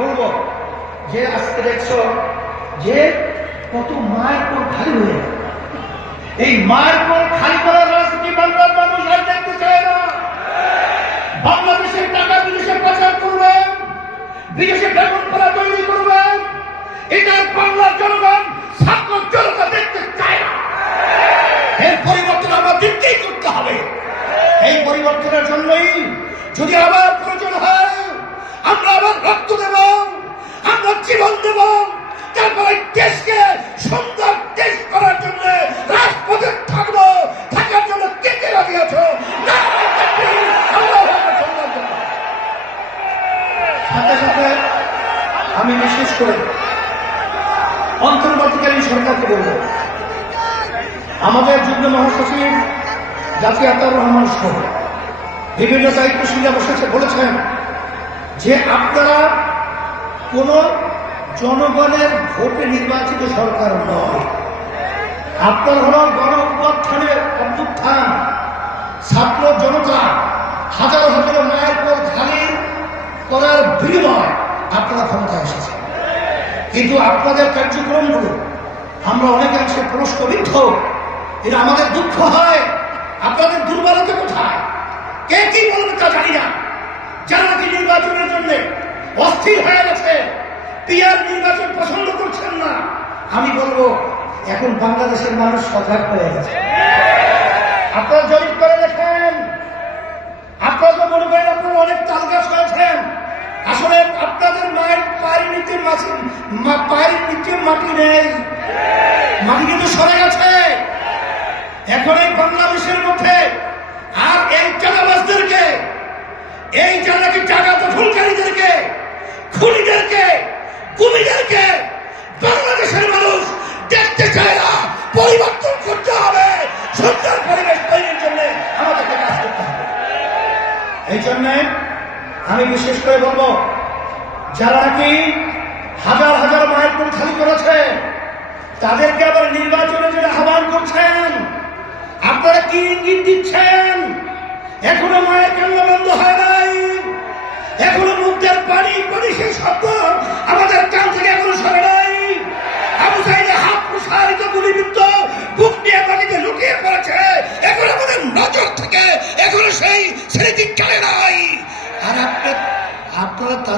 বলব, যে আজকে দেখছ যে কত মায়ের কোল খালি হয়ে এই মায়ের কোল খালি করার রাজনীতি বাংলার মানুষ আর দেখতে চায় না। বাংলাদেশের টাকা বিদেশে পাচার করবেন, বিদেশে বেতন করা তৈরি করবে এটা বাংলার জনগণ, ছাত্র জনতা দেখতে চায় না। এর পরিবর্তন আমরা দিতেই করতে হবে। এই পরিবর্তনের জন্যই যদি আবার প্রয়োজন হয় জীবন দেব তারপরে দেশকে সুন্দর দেশ করার জন্য রাজপথে থাকব থাকার জন্য কে কে রাজি আছো। সাথে সাথে আমি বিশেষ করে অন্তর্বর্তীকালীন সরকারকে বলব আমাদের যুগ্ম মহাসচিব জাতি আতাউর রহমান সহ বিভিন্ন দায়িত্বশীলা বসেছে, বলেছেন যে আপনারা কোন জনগণের ভোটে নির্বাচিত সরকার নয়। আপনার হল গণ অভ্যুত্থানের অভ্যুত্থান। ছাত্র জনতা হাজারো হাজারো মায়ের পর খালি করার বিনিময় আপনারা ক্ষমতায় এসেছেন। কিন্তু আপনাদের কার্যক্রমগুলো আমরা অনেকাংশে প্রশ্নবিদ্ধ। এটা আমাদের দুঃখ হয়। আপনাদের দুর্বলতা কোথায়? কে কি বলবে তা জানি না। যারা নাকি নির্বাচনের জন্য অস্থির হয়ে পছন্দ করছেন না। আমি বলব, এখন বাংলাদেশের মানুষ সজাগ হয়ে গেছে। আপনারা জরিপ করে দেখেন। আপনারা তো মনে করেন আপনারা অনেক তাল গাছ হয়েছেন আসলে আপনাদের মায়ের পায়ের নিচে পায়ের নিচে মাটি নেই। মাটি কিন্তু সরে গেছে। এখন এই বাংলাদেশের মধ্যে আর এই চাঁদাবাজদেরকে, এই জানাকে টাকা দখলকারীদেরকে খুনিদেরকে কুমিদেরকে বাংলাদেশের মানুষ দেখতে চায় না, পরিবর্তন করতে হবে। সুন্দর পরিবেশ তৈরির জন্য আমাদেরকে কাজ করতে হবে। এই জন্য আমি বিশেষ করে বলব, যারা নাকি হাজার হাজার মাইল করে খালি করেছে, তাদেরকে আবার নির্বাচনে যেটা আহ্বান করছেন, আপনারা কি ইঙ্গিত দিচ্ছেন? এখনও মায়ের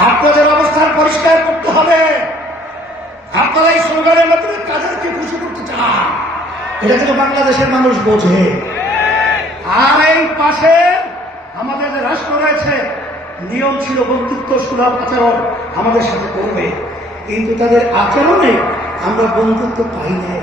আপনাদের অবস্থান পরিষ্কার করতে হবে। আপনারা এই স্লোগানের মাধ্যমে কাদেরকে খুশি করতে চান? এটা থেকে বাংলাদেশের মানুষ বোঝে। আর এই পাশে আমাদের যে রাষ্ট্র রয়েছে, নিয়ম ছিল বন্ধুত্ব, সুলভ আচরণ আমাদের সাথে করবে। কিন্তু তাদের আচরণে আমরা বন্ধুত্ব পাই নাই।